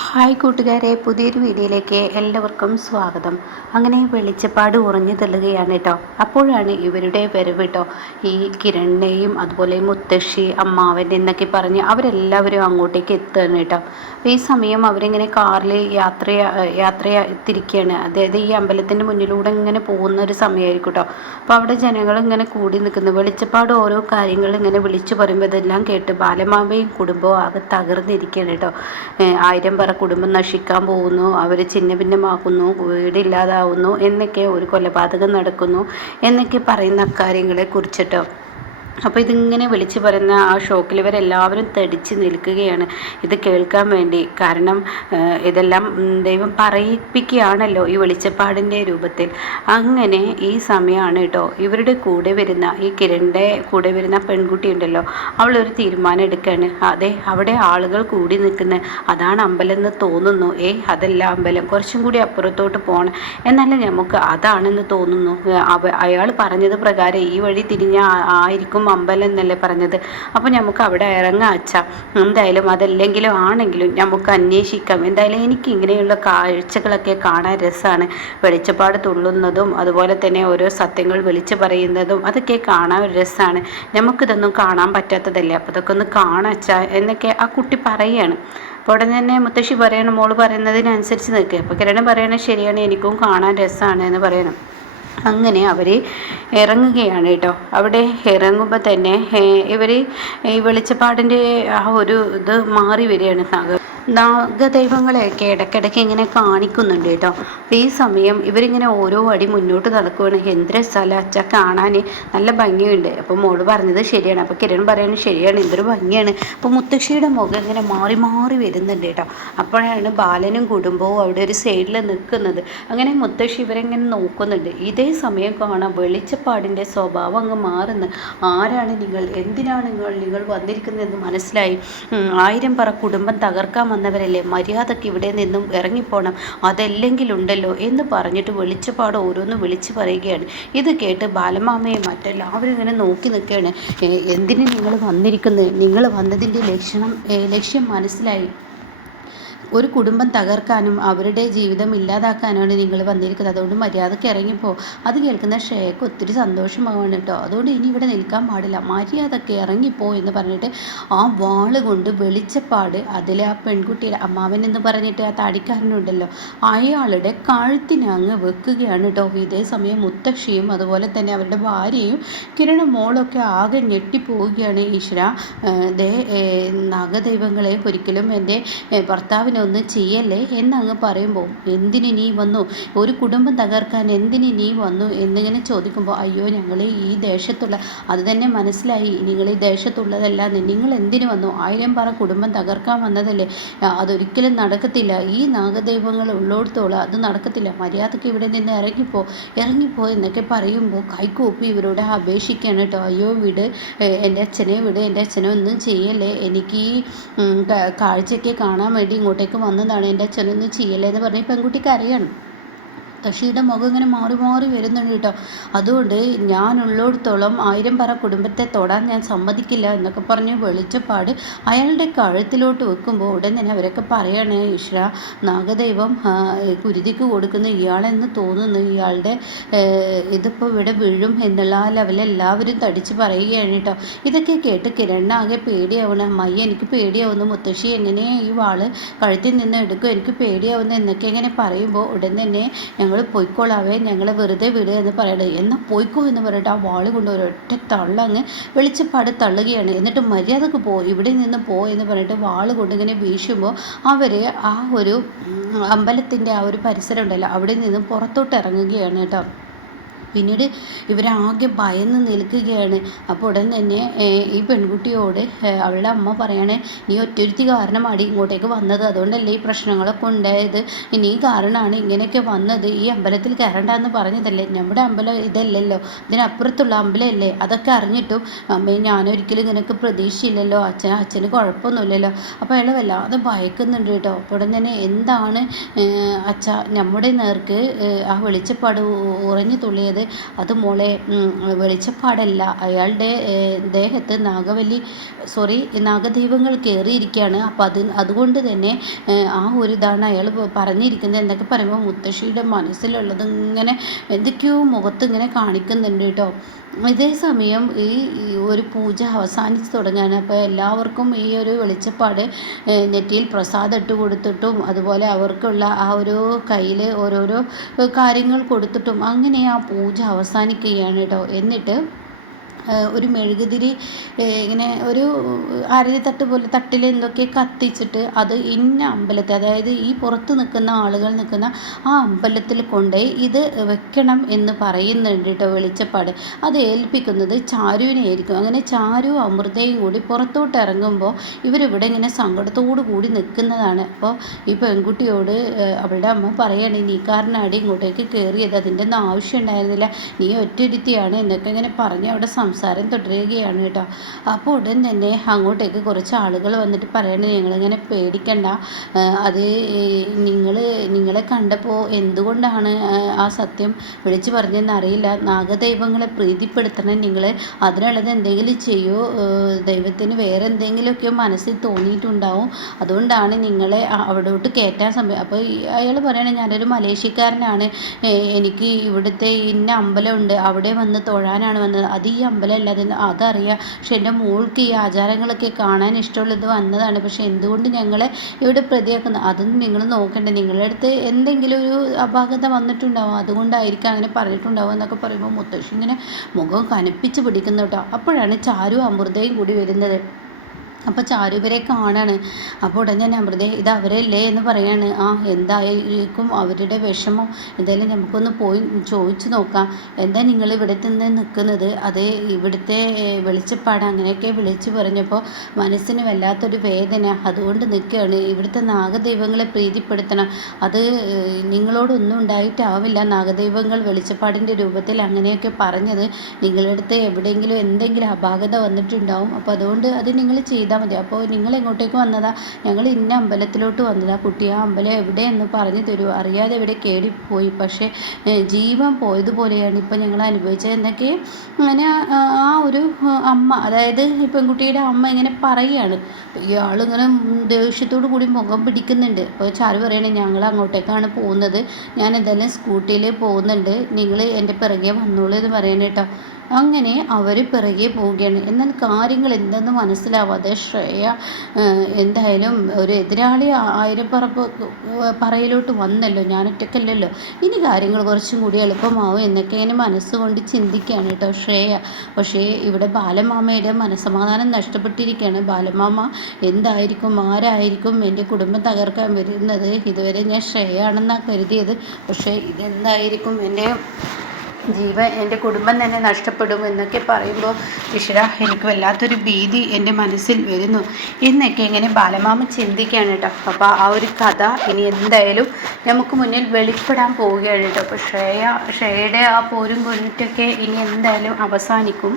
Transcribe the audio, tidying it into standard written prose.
Hi കൂട്ടുകാരെ, പുതിയൊരു വീഡിയോയിലേക്ക് എല്ലാവർക്കും സ്വാഗതം. അങ്ങനെ വെളിച്ചപ്പാട് ഉറഞ്ഞു തെള്ളുകയാണ് കേട്ടോ. അപ്പോഴാണ് ഇവരുടെ വരവ് കേട്ടോ. ഈ കിരണിനെയും അതുപോലെ മുത്തശ്ശി, അമ്മാവൻ എന്നൊക്കെ പറഞ്ഞ് അവരെല്ലാവരും അങ്ങോട്ടേക്ക് എത്തുകയാണ് കേട്ടോ. അപ്പോൾ ഈ സമയം അവരിങ്ങനെ കാറിൽ യാത്ര തിരിക്കുകയാണ്. അതായത് ഈ അമ്പലത്തിൻ്റെ മുന്നിലൂടെ ഇങ്ങനെ പോകുന്ന ഒരു സമയമായിരിക്കും കേട്ടോ. അപ്പോൾ അവിടെ ജനങ്ങൾ ഇങ്ങനെ കൂടി നിൽക്കുന്നു. വെളിച്ചപ്പാട് ഓരോ കാര്യങ്ങൾ ഇങ്ങനെ വിളിച്ചു പറയുമ്പോൾ ഇതെല്ലാം കേട്ട് ബാലമാമയും കുടുംബവും ആകെ തകർന്നിരിക്കുകയാണ് കേട്ടോ. 1000 പറ കുടുംബം നശിക്കാൻ പോകുന്നു, അവർ ഛിന്ന ഭിന്നമാക്കുന്നു, വീടില്ലാതാവുന്നു എന്നൊക്കെ, ഒരു കൊലപാതകം നടക്കുന്നു എന്നൊക്കെ പറയുന്ന കാര്യങ്ങളെ കുറിച്ചിട്ടോ. അപ്പോൾ ഇതിങ്ങനെ വിളിച്ച് പറയുന്ന ആ ഷോക്കിൽ ഇവരെല്ലാവരും തടിച്ച് നിൽക്കുകയാണ് ഇത് കേൾക്കാൻ വേണ്ടി. കാരണം ഇതെല്ലാം ദൈവം പറയിപ്പിക്കുകയാണല്ലോ ഈ വെളിച്ചപ്പാടിൻ്റെ രൂപത്തിൽ. അങ്ങനെ ഈ സമയമാണ് കേട്ടോ ഇവരുടെ കൂടെ വരുന്ന, ഈ കിരണിൻ്റെ കൂടെ വരുന്ന പെൺകുട്ടി ഉണ്ടല്ലോ, അവളൊരു തീരുമാനം എടുക്കുകയാണ്. അതെ, അവിടെ ആളുകൾ കൂടി നിൽക്കുന്ന അതാണ് അമ്പലം എന്ന് തോന്നുന്നു. അതല്ല അമ്പലം, കുറച്ചും കൂടി അപ്പുറത്തോട്ട് പോകണം, എന്നാലും നമുക്ക് അതാണെന്ന് തോന്നുന്നു. അയാൾ പറഞ്ഞത് പ്രകാരം ഈ വഴി തിരിഞ്ഞ ആയിരിക്കും അമ്പലം എന്നല്ലേ പറഞ്ഞത്. അപ്പോൾ നമുക്ക് അവിടെ ഇറങ്ങാച്ച. എന്തായാലും അതല്ലെങ്കിലും ആണെങ്കിലും നമുക്ക് അന്വേഷിക്കാം. എന്തായാലും എനിക്ക് ഇങ്ങനെയുള്ള കാഴ്ചകളൊക്കെ കാണാൻ രസമാണ്. വെളിച്ചപ്പാട് തുള്ളുന്നതും അതുപോലെ തന്നെ ഓരോ സത്യങ്ങൾ വിളിച്ചു പറയുന്നതും അതൊക്കെ കാണാൻ ഒരു രസമാണ്. നമുക്കിതൊന്നും കാണാൻ പറ്റാത്തതല്ലേ, അപ്പോൾ ഇതൊക്കെ ഒന്ന് കാണാച്ച എന്നൊക്കെ ആ കുട്ടി പറയുകയാണ്. അപ്പോൾ ഉടനെ തന്നെ മുത്തശ്ശി പറയണം, മോള് പറയുന്നതിനനുസരിച്ച് നിൽക്കുക. അപ്പോൾ കിരണം പറയണത് ശരിയാണ്, എനിക്കും കാണാൻ രസമാണ് എന്ന് പറയണം. അങ്ങനെ അവർ ഇറങ്ങുകയാണ് കേട്ടോ. അവിടെ ഇറങ്ങുമ്പോൾ തന്നെ ഇവർ ഈ വെളിച്ചപ്പാടിൻ്റെ ആ ഒരു ഇത് മാറി വരികയാണ്. നാഗദൈവങ്ങളെയൊക്കെ ഇടയ്ക്കിടയ്ക്ക് ഇങ്ങനെ കാണിക്കുന്നുണ്ട് കേട്ടോ. അപ്പോൾ ഈ സമയം ഇവരിങ്ങനെ ഓരോ അടി മുന്നോട്ട് നടക്കുകയാണ്. എന്തൊരു സ്ഥലം അച്ഛ, കാണാൻ നല്ല ഭംഗിയുണ്ട്. അപ്പോൾ മോള് പറഞ്ഞത് ശരിയാണ്. അപ്പോൾ കിരൺ പറയുന്നത് ശരിയാണ്, എന്തൊരു ഭംഗിയാണ്. അപ്പോൾ മുത്തശ്ശിയുടെ മുഖം ഇങ്ങനെ മാറി മാറി വരുന്നുണ്ട് കേട്ടോ. അപ്പോഴാണ് ബാലനും കുടുംബവും അവിടെ ഒരു സൈഡിൽ നിൽക്കുന്നത്. അങ്ങനെ മുത്തശ്ശി ഇവരെങ്ങനെ നോക്കുന്നുണ്ട്. ഇതേ സമയം കാണാം വെളിച്ചപ്പാടിൻ്റെ സ്വഭാവം അങ്ങ് മാറുന്നു. ആരാണ് നിങ്ങൾ, എന്തിനാണ് നിങ്ങൾ വന്നിരിക്കുന്നതെന്ന് മനസ്സിലായി. 1000 പറ കുടുംബം തകർക്കാൻ വന്നവരല്ലേ, മര്യാദക്ക് ഇവിടെ നിന്നും ഇറങ്ങിപ്പോണം, അതല്ലെങ്കിലുണ്ടല്ലോ എന്ന് പറഞ്ഞിട്ട് വെളിച്ചപ്പാട് ഓരോന്ന് വിളിച്ചു പറയുകയാണ്. ഇത് കേട്ട് ബാലമാമയെ മറ്റെല്ലാവരും ഇങ്ങനെ നോക്കി നിൽക്കുകയാണ്. എന്തിന് നിങ്ങൾ വന്നിരിക്കുന്നത്, നിങ്ങൾ വന്നതിൻ്റെ ലക്ഷ്യം മനസ്സിലായി. ഒരു കുടുംബം തകർക്കാനും അവരുടെ ജീവിതം ഇല്ലാതാക്കാനാണ് നിങ്ങൾ വന്നിരിക്കുന്നത്. അതുകൊണ്ട് മര്യാദയ്ക്ക് ഇറങ്ങിപ്പോൾ. അത് കേൾക്കുന്ന ഷേക്ക് ഒത്തിരി സന്തോഷമാവാണ് കേട്ടോ. അതുകൊണ്ട് ഇനി ഇവിടെ നിൽക്കാൻ പാടില്ല, മര്യാദയ്ക്ക് ഇറങ്ങിപ്പോ എന്ന് പറഞ്ഞിട്ട് ആ വാള് കൊണ്ട് വെളിച്ചപ്പാട് അതിൽ ആ പെൺകുട്ടിയുടെ അമ്മാവൻ എന്ന് പറഞ്ഞിട്ട് ആ താടിക്കാരനുണ്ടല്ലോ അയാളുടെ കഴുത്തിനങ്ങ് വെക്കുകയാണ് കേട്ടോ. ഇതേ സമയം മുത്തശ്ശിയും അതുപോലെ തന്നെ അവരുടെ ഭാര്യയും കിരണും മോളൊക്കെ ആകെ ഞെട്ടിപ്പോവുകയാണ്. ഈശ്വര, നാഗദൈവങ്ങളെ ഒരിക്കലും എൻ്റെ ഭർത്താവിന് ഒന്നും ചെയ്യല്ലേ എന്നങ്ങ് പറയുമ്പോൾ, എന്തിന് നീ വന്നു, ഒരു കുടുംബം തകർക്കാൻ എന്തിന് നീ വന്നു എന്നിങ്ങനെ ചോദിക്കുമ്പോൾ, അയ്യോ ഞങ്ങൾ ഈ ദേശത്തുള്ള, അത് തന്നെ മനസ്സിലായി നിങ്ങൾ ഈ ദേശത്തുള്ളതല്ല, നിങ്ങൾ എന്തിനു വന്നു, 1000 പറ കുടുംബം തകർക്കാൻ വന്നതല്ലേ, അതൊരിക്കലും നടക്കത്തില്ല, ഈ നാഗദൈവങ്ങൾ ഉള്ളിടത്തോളം അത് നടക്കത്തില്ല, മര്യാദയ്ക്ക് ഇവിടെ നിന്ന് ഇറങ്ങിപ്പോ എന്നൊക്കെ പറയുമ്പോൾ കൈകൂപ്പി ഇവരോട് അപേക്ഷിക്കുകയാണ് കേട്ടോ. അയ്യോ വിട്, എൻ്റെ അച്ഛനെ വിട്, എൻ്റെ അച്ഛനെ ഒന്നും ചെയ്യല്ലേ, എനിക്ക് ഈ കാഴ്ചയൊക്കെ കാണാൻ വേണ്ടി ഇങ്ങോട്ടേക്ക് വന്നതാണ്, എൻ്റെ അച്ഛനൊന്നും ചെയ്യല്ലേ എന്ന് പറഞ്ഞ് പെൺകുട്ടിക്ക് അറിയണം. തഷിയുടെ മുഖം ഇങ്ങനെ മാറി മാറി വരുന്നുണ്ട് കേട്ടോ. അതുകൊണ്ട് ഞാനുള്ളിടത്തോളം 1000 പറ കുടുംബത്തെ തൊടാൻ ഞാൻ സമ്മതിക്കില്ല എന്നൊക്കെ പറഞ്ഞ് വെളിച്ചപ്പാട് അയാളുടെ കഴുത്തിലോട്ട് വെക്കുമ്പോൾ ഉടൻ തന്നെ അവരൊക്കെ പറയണേ, ഈശ്വര, നാഗദൈവം കുരുതിക്ക് കൊടുക്കുന്ന ഇയാളെന്ന് തോന്നുന്നു, ഇയാളുടെ ഇതിപ്പോൾ ഇവിടെ വീഴും എന്നുള്ള ആ ലെവലിൽ എല്ലാവരും തടിച്ച് പറയുകയാണ് കേട്ടോ. ഇതൊക്കെ കേട്ട് കിരണിനാകെ പേടിയാവണം. അമ്മയ്യ എനിക്ക് പേടിയാവുന്നു, മുത്തശ്ശി എങ്ങനെ ഈ വാള് കഴുത്തിൽ നിന്ന് എടുക്കും, എനിക്ക് പേടിയാവുന്നു എന്നൊക്കെ ഇങ്ങനെ പറയുമ്പോൾ ഉടൻ തന്നെ ഞങ്ങൾ പൊയ്ക്കോളാവേ, ഞങ്ങളെ വെറുതെ വിടുക എന്ന് പറയണത്. എന്നാൽ പൊയ്ക്കോ എന്ന് പറഞ്ഞിട്ട് ആ വാള് കൊണ്ട് ഒരൊറ്റ തള്ളങ്ങ് വെളിച്ചപ്പാട് തള്ളുകയാണ്. എന്നിട്ട് മര്യാദക്ക് ഇവിടെ നിന്ന് എന്ന് പറഞ്ഞിട്ട് വാള് കൊണ്ട് ഇങ്ങനെ വീശുമ്പോൾ അവർ ആ ഒരു അമ്പലത്തിൻ്റെ ആ ഒരു പരിസരം ഉണ്ടല്ലോ അവിടെ നിന്ന് പുറത്തോട്ട് ഇറങ്ങുകയാണ് കേട്ടോ. പിന്നീട് ഇവരാകെ ഭയന്ന് നിൽക്കുകയാണ്. അപ്പോൾ ഉടൻ തന്നെ ഈ പെൺകുട്ടിയോട് അവളുടെ അമ്മ പറയണേ, നീ ഒറ്റൊരുത്തി കാരണമാണ് ഇങ്ങോട്ടേക്ക് വന്നത്, അതുകൊണ്ടല്ലേ ഈ പ്രശ്നങ്ങളൊക്കെ ഉണ്ടായത്, നീ കാരണമാണ് ഇങ്ങനെയൊക്കെ വന്നത്, ഈ അമ്പലത്തിൽ കയറണ്ടെന്ന് പറഞ്ഞതല്ലേ, നമ്മുടെ അമ്പലം ഇതല്ലല്ലോ, ഇതിനപ്പുറത്തുള്ള അമ്പലമല്ലേ, അതൊക്കെ അറിഞ്ഞിട്ടും അമ്മയെ ഞാനൊരിക്കലും ഇങ്ങനെയൊക്കെ പ്രതീക്ഷയില്ലല്ലോ, അച്ഛന് കുഴപ്പമൊന്നുമില്ലല്ലോ. അപ്പോൾ അയാൾ വല്ലാതെ ഭയക്കുന്നുണ്ട് കേട്ടോ. അപ്പോൾ ഉടൻ തന്നെ എന്താണ് അച്ഛ നമ്മുടെ നേർക്ക് ആ വെളിച്ചപ്പാട് ഉറഞ്ഞു തുള്ളിയത്, അത് മോളെ വെളിച്ചപ്പാടല്ല, അയാളുടെ ദേഹത്ത് നാഗദൈവങ്ങൾ കയറിയിരിക്കുകയാണ്. അപ്പോൾ അതുകൊണ്ട് തന്നെ ആ ഒരു ഇതാണ് അയാൾ പറഞ്ഞിരിക്കുന്നത് എന്നൊക്കെ പറയുമ്പോൾ മുത്തശ്ശിയുടെ മനസ്സിലുള്ളത് ഇങ്ങനെ എന്തൊക്കെയോ മുഖത്ത് ഇങ്ങനെ കാണിക്കുന്നുണ്ട് കേട്ടോ. ഇതേ സമയം ഈ ഒരു പൂജ അവസാനിച്ച് തുടങ്ങുകയാണ്. അപ്പോൾ എല്ലാവർക്കും ഈ ഒരു വെളിച്ചപ്പാട് നെറ്റിയിൽ പ്രസാദം ഇട്ട് കൊടുത്തിട്ടും അതുപോലെ അവർക്കുള്ള ആ ഒരു കയ്യിൽ ഓരോരോ കാര്യങ്ങൾ കൊടുത്തിട്ടും അങ്ങനെ ആ പൂജ അവസാനിക്കുകയാണ് കേട്ടോ. എന്നിട്ട് ഒരു മെഴുകുതിരി ഇങ്ങനെ ഒരു ആരതി പോലെ തട്ടിൽ എന്തൊക്കെ കത്തിച്ചിട്ട് അത് ഇന്ന അമ്പലത്തിൽ, അതായത് ഈ പുറത്ത് നിൽക്കുന്ന ആളുകൾ നിൽക്കുന്ന ആ അമ്പലത്തിൽ കൊണ്ടുപോയി ഇത് വെക്കണം എന്ന് പറയുന്നുണ്ട് കേട്ടോ വെളിച്ചപ്പാട്. അത് ഏൽപ്പിക്കുന്നത് ചാരുവിനെ ആയിരിക്കും. അങ്ങനെ ചാരു അമൃതയും കൂടി പുറത്തോട്ട് ഇറങ്ങുമ്പോൾ ഇവരിവിടെ ഇങ്ങനെ സങ്കടത്തോടു കൂടി നിൽക്കുന്നതാണ്. അപ്പോൾ ഈ പെൺകുട്ടിയോട് അവളുടെ അമ്മ പറയാണ്, നീ കാരനാടി ഇങ്ങോട്ടേക്ക് കയറിയത്, അതിൻ്റെ ഒന്നും ആവശ്യം ഉണ്ടായിരുന്നില്ല, നീ ഒറ്റയിരുത്തിയാണ് എന്നൊക്കെ ഇങ്ങനെ പറഞ്ഞ് അവിടെ സംസാരം തുടരുകയാണ് കേട്ടോ. അപ്പോൾ ഉടൻ തന്നെ അങ്ങോട്ടേക്ക് കുറച്ച് ആളുകൾ വന്നിട്ട് പറയണത്, ഞങ്ങളിങ്ങനെ പേടിക്കണ്ട, അത് നിങ്ങളെ കണ്ടപ്പോൾ എന്തുകൊണ്ടാണ് ആ സത്യം വിളിച്ചു പറഞ്ഞതെന്ന് അറിയില്ല, നാഗദൈവങ്ങളെ പ്രീതിപ്പെടുത്തണം നിങ്ങൾ, അതിനുള്ളത് എന്തെങ്കിലും ചെയ്യോ, ദൈവത്തിന് വേറെ എന്തെങ്കിലുമൊക്കെ മനസ്സിൽ തോന്നിയിട്ടുണ്ടാവും, അതുകൊണ്ടാണ് നിങ്ങളെ അവിടോട്ട് കയറ്റാൻ സമയം. അപ്പോൾ അയാൾ പറയണേ, ഞാനൊരു മലേഷ്യക്കാരനാണ്, എനിക്ക് ഇവിടുത്തെ ഇന്ന അമ്പലമുണ്ട് അവിടെ വന്ന് തൊഴാനാണ് വന്നത്, അത് ഈ അമ്പലമല്ല, അതറിയാം, പക്ഷെ എൻ്റെ മോൾക്ക് ഈ ആചാരങ്ങളൊക്കെ കാണാൻ ഇഷ്ടമുള്ളത് വന്നതാണ്, പക്ഷെ എന്തുകൊണ്ട് ഞങ്ങളെ ഇവിടെ പ്രതിയാക്കുന്നത്, അതൊന്നും നിങ്ങൾ നോക്കണ്ട, നിങ്ങളുടെ അടുത്ത് എന്തെങ്കിലും ഒരു അപാകത വന്നിട്ടുണ്ടാവും, അതുകൊണ്ടായിരിക്കും അങ്ങനെ പറഞ്ഞിട്ടുണ്ടാവും എന്നൊക്കെ പറയുമ്പോൾ മുത്തശ്ശി ഇങ്ങനെ മുഖം കനപ്പിച്ച് പിടിക്കുന്നു കേട്ടോ. അപ്പോഴാണ് ചാരു അമൃതയും കൂടി വരുന്നത്. അപ്പോൾ ചാരു ഇവരെ കാണാണ്. അപ്പോൾ ഉടനെ ഞാൻ അമൃതേ ഇത് അവരല്ലേ എന്ന് പറയാണ്. ആ എന്തായിരിക്കും അവരുടെ വിഷമം, എന്തായാലും നമുക്കൊന്ന് പോയി ചോദിച്ചു നോക്കാം, എന്താ നിങ്ങൾ ഇവിടെ നിന്ന് നിൽക്കുന്നത്, അത് ഇവിടുത്തെ വെളിച്ചപ്പാട് അങ്ങനെയൊക്കെ വിളിച്ചു പറഞ്ഞപ്പോൾ മനസ്സിന് വല്ലാത്തൊരു വേദന, അതുകൊണ്ട് നിൽക്കുകയാണ്, ഇവിടുത്തെ നാഗദൈവങ്ങളെ പ്രീതിപ്പെടുത്തണം, അത് നിങ്ങളോടൊന്നും ഉണ്ടായിട്ടാവില്ല, നാഗദൈവങ്ങൾ വെളിച്ചപ്പാടിൻ്റെ രൂപത്തിൽ അങ്ങനെയൊക്കെ പറഞ്ഞത്, നിങ്ങളുടെ അടുത്ത് എവിടെയെങ്കിലും എന്തെങ്കിലും അപാകത വന്നിട്ടുണ്ടാവും, അപ്പോൾ അതുകൊണ്ട് അത് നിങ്ങൾ ചെയ്താൽ മതി. അപ്പോൾ നിങ്ങൾ എങ്ങോട്ടേക്ക് വന്നതാ, ഞങ്ങൾ ഇന്ന അമ്പലത്തിലോട്ട് വന്നതാ കുട്ടി, ആ അമ്പലം എവിടെയെന്ന് പറഞ്ഞു തരൂ, അറിയാതെ എവിടെ കേടിപ്പോയി, പക്ഷേ ജീവൻ പോയതുപോലെയാണ് ഇപ്പം ഞങ്ങൾ അനുഭവിച്ചത് എന്നൊക്കെ അങ്ങനെ ആ ഒരു അമ്മ, അതായത് ഈ പെൺകുട്ടിയുടെ അമ്മ ഇങ്ങനെ പറയുകയാണ്. ഇയാളിങ്ങനെ ദേഷ്യത്തോടു കൂടി മുഖം പിടിക്കുന്നുണ്ട്. അപ്പോൾ ചാരു പറയണേ, ഞങ്ങൾ അങ്ങോട്ടേക്കാണ് പോകുന്നത്, ഞാൻ എന്തായാലും സ്കൂട്ടിയിൽ പോകുന്നുണ്ട്, നിങ്ങൾ എൻ്റെ പിറകെ വന്നോളൂ എന്ന് പറയണേ കേട്ടോ. അങ്ങനെ അവർ പിറകെ പോവുകയാണ്. എന്നാൽ കാര്യങ്ങൾ എന്തെന്ന് മനസ്സിലാവാതെ ശ്രേയ എന്തായാലും ഒരു എതിരാളി പറയിലോട്ട് വന്നല്ലോ, ഞാൻ ഒറ്റക്കല്ലല്ലോ, ഇനി കാര്യങ്ങൾ കുറച്ചും കൂടി എളുപ്പമാവും എന്നൊക്കെ ഇങ്ങനെ മനസ്സുകൊണ്ട് ചിന്തിക്കുകയാണ് കേട്ടോ ശ്രേയ. പക്ഷേ ഇവിടെ ബാലമാമയുടെ മനസ്സമാധാനം നഷ്ടപ്പെട്ടിരിക്കുകയാണ്. ബാലമാമ എന്തായിരിക്കും, ആരായിരിക്കും എൻ്റെ കുടുംബം തകർക്കാൻ വരുന്നത്, ഇതുവരെ ഞാൻ ശ്രേയാണെന്നാണ് കരുതിയത്, പക്ഷേ ഇതെന്തായിരിക്കും, എൻ്റെ കുടുംബം തന്നെ നഷ്ടപ്പെടും എന്നൊക്കെ പറയുമ്പോൾ ഈശ്വര എനിക്ക് വല്ലാത്തൊരു ഭീതി എൻ്റെ മനസ്സിൽ വരുന്നു എന്നൊക്കെ ഇങ്ങനെ ബാലമാമ ചിന്തിക്കുകയാണ് കേട്ടോ. അപ്പോൾ ആ ഒരു കഥ ഇനി എന്തായാലും നമുക്ക് മുന്നിൽ വെളിപ്പെടാൻ പോവുകയാണ് കേട്ടോ. അപ്പോൾ ശ്രേയയുടെ ആ പോരും പൊന്നിട്ടൊക്കെ ഇനി എന്തായാലും അവസാനിക്കും.